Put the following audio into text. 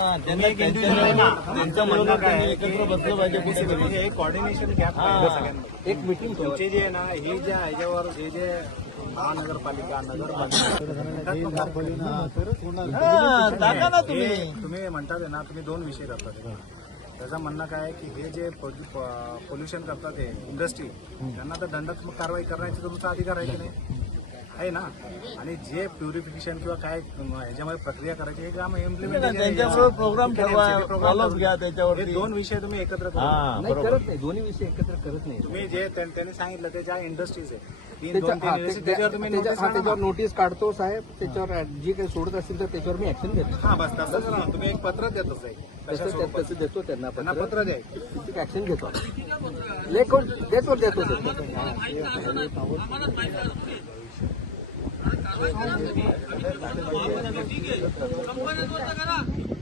त्यांचं म्हणणं काय आहे एकत्र बसलं पाहिजे कुठेतरी हे कॉर्डिनेशन गॅप पाहिजे सगळ्यांमध्ये. एक मीटिंग तुमचे जे आहे ना हे जे ह्याच्यावर हे जे महानगरपालिका तुम्ही म्हणतात ना तुम्ही दोन विषय करतात. त्याचं म्हणणं काय आहे की हे जे पोल्युशन करतात ते इंडस्ट्री त्यांना तर दंडात्मक कारवाई करण्याचा तुमचा अधिकार आहे की नाही आहे ना. आणि जे प्युरिफिकेशन किंवा काय ह्याच्यामध्ये प्रक्रिया करायची हे काम त्यांच्याबरोबर प्रोग्राम ठरवा घ्या त्याच्यावर. दोन विषय तुम्ही एकत्र करा. नाही करत नाही, दोन्ही विषय एकत्र करत नाही. तुम्ही जे त्यांनी सांगितलं ते ज्या इंडस्ट्रीज आहे त्याच्यावर नोटीस काढतो साहेब. त्याच्यावर जी काही सोडत असतील तर त्याच्यावर मी ऍक्शन घेतो. हा बस तसंच ना. तुम्ही एक पत्र देत तसं देतो त्यांना पत्र द्या ऍक्शन घेतो. देतो ठीक आहे.